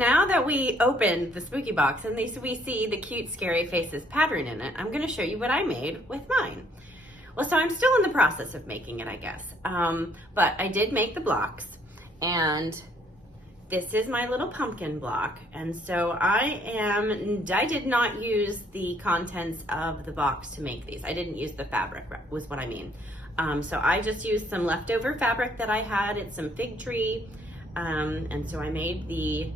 now that we opened the spooky box and we see the cute scary faces pattern in it, I'm going to show you what I made with mine. Well, so I'm still in the process of making it, I guess. But I did make the blocks, and this is my little pumpkin block. And so I did not use the contents of the box to make these. I didn't use the fabric, was what I mean. So I just used some leftover fabric that I had. It's some fig tree. And so I made the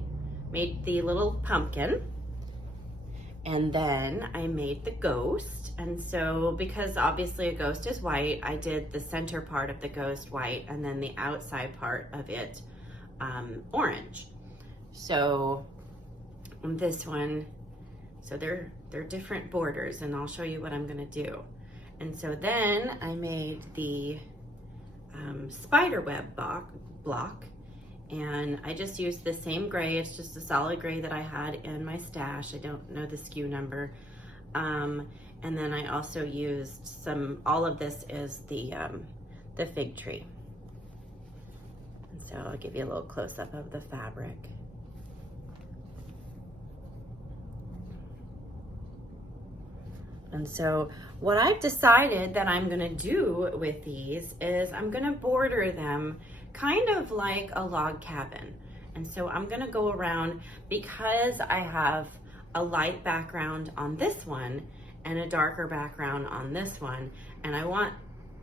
little pumpkin, and then I made the ghost. And so because obviously a ghost is white, I did the center part of the ghost white and then the outside part of it orange. So this one, so they're different borders, and I'll show you what I'm gonna do. And so then I made the spider web block. And I just used the same gray. It's just a solid gray that I had in my stash. I don't know the SKU number. And then I also used all of this is the fig tree. And so I'll give you a little close up of the fabric. And so what I've decided that I'm gonna do with these is I'm gonna border them kind of like a log cabin. And so I'm gonna go around, because I have a light background on this one and a darker background on this one, and I want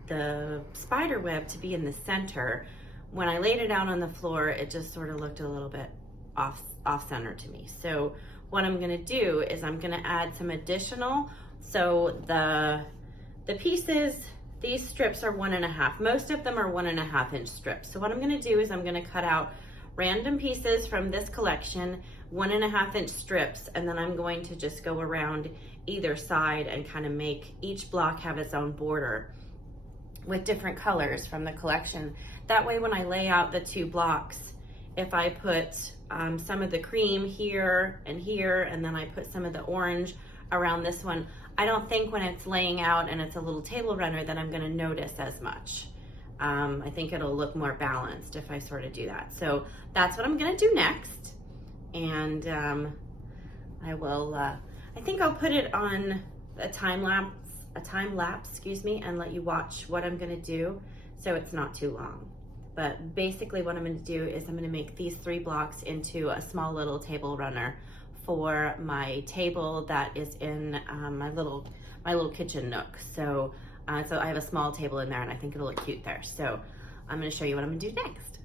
the spider web to be in the center. When I laid it out on the floor, it just sort of looked a little bit off center to me. So what I'm gonna do is I'm gonna add some additional, so the pieces, these strips are 1.5. Most of them are 1.5 inch strips. So what I'm gonna do is I'm gonna cut out random pieces from this collection, 1.5 inch strips, and then I'm going to just go around either side and kind of make each block have its own border with different colors from the collection. That way when I lay out the two blocks, if I put some of the cream here, and then I put some of the orange around this one, I don't think when it's laying out and it's a little table runner that I'm gonna notice as much. I think it'll look more balanced if I sort of do that. So that's what I'm gonna do next. And I think I'll put it on a time lapse, excuse me, and let you watch what I'm gonna do so it's not too long. But basically what I'm gonna do is I'm gonna make these 3 blocks into a small little table runner for my table that is in my little kitchen nook. So so I have a small table in there, and I think it'll look cute there. So I'm gonna show you what I'm gonna do next.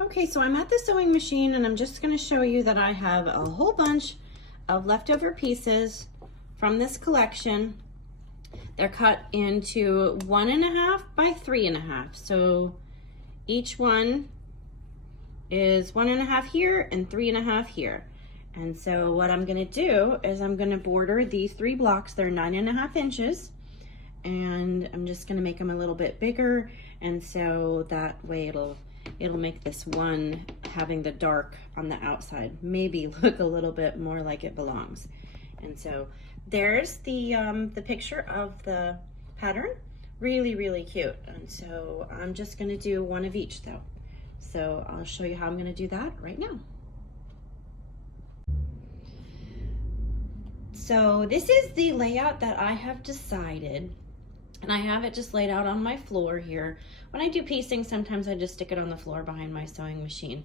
Okay, so I'm at the sewing machine, and I'm just gonna show you that I have a whole bunch of leftover pieces from this collection. They're cut into 1.5 by 3.5. So each one is 1.5 here and 3.5 here. And so what I'm gonna do is I'm gonna border these 3 blocks. They're 9.5 inches, and I'm just gonna make them a little bit bigger, and so that way it'll make this one having the dark on the outside maybe look a little bit more like it belongs. And so there's the picture of the pattern. Really, really cute. And so I'm just gonna do one of each though. So I'll show you how I'm gonna do that right now. So this is the layout that I have decided, and I have it just laid out on my floor here. When I do piecing, sometimes I just stick it on the floor behind my sewing machine,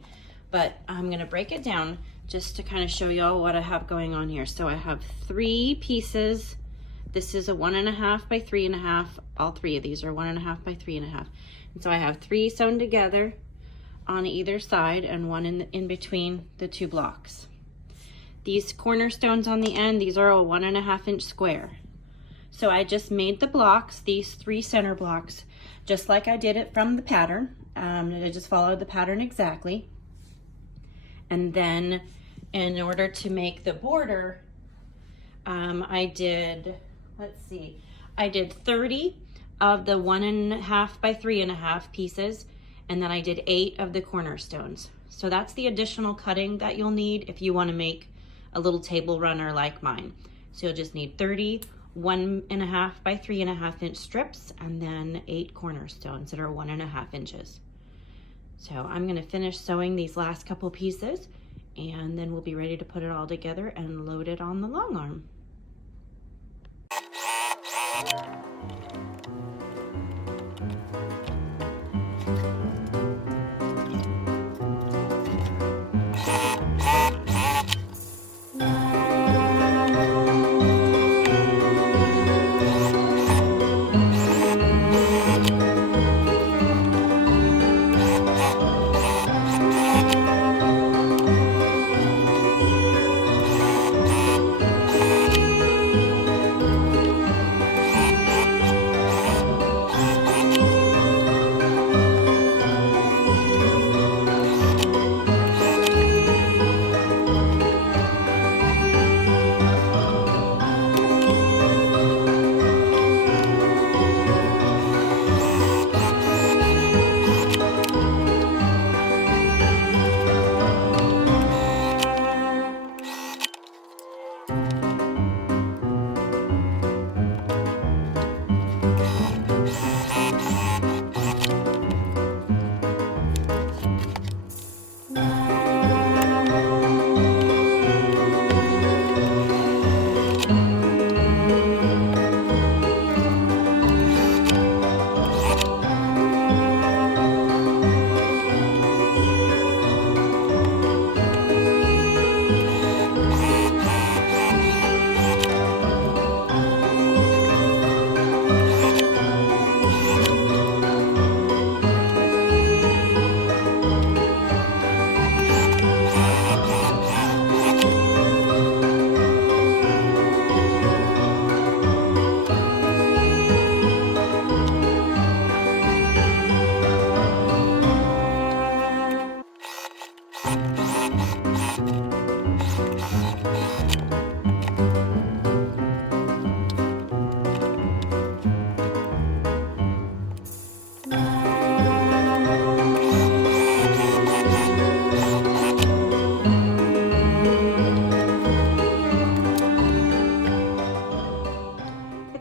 but I'm gonna break it down just to kind of show y'all what I have going on here. So I have 3 pieces. This is a 1.5 by 3.5. All 3 of these are 1.5 by 3.5. And so I have 3 sewn together on either side and one in between the 2 blocks. These cornerstones on the end, these are a 1.5 inch square. So I just made the blocks, these 3 center blocks, just like I did it from the pattern. I just followed the pattern exactly. And then in order to make the border, I did, I did 30 of the 1.5 by 3.5 pieces, and then I did 8 of the cornerstones. So that's the additional cutting that you'll need if you want to make a little table runner like mine. So you'll just need 30 1.5 by 3.5 inch strips, and then 8 cornerstones that are 1.5 inches. So I'm going to finish sewing these last couple pieces, and then we'll be ready to put it all together and load it on the long arm.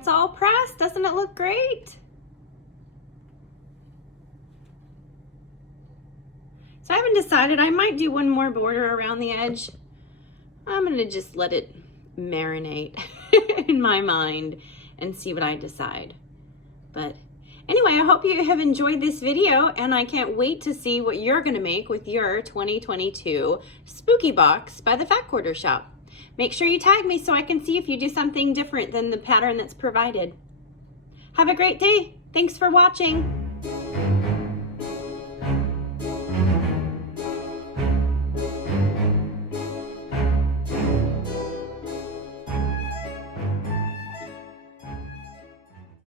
It's all pressed. Doesn't it look great? So I haven't decided. I might do one more border around the edge. I'm going to just let it marinate in my mind and see what I decide. But anyway, I hope you have enjoyed this video, and I can't wait to see what you're going to make with your 2022 Spooky Box by the Fat Quarter Shop. Make sure you tag me so I can see if you do something different than the pattern that's provided. Have a great day. Thanks for watching.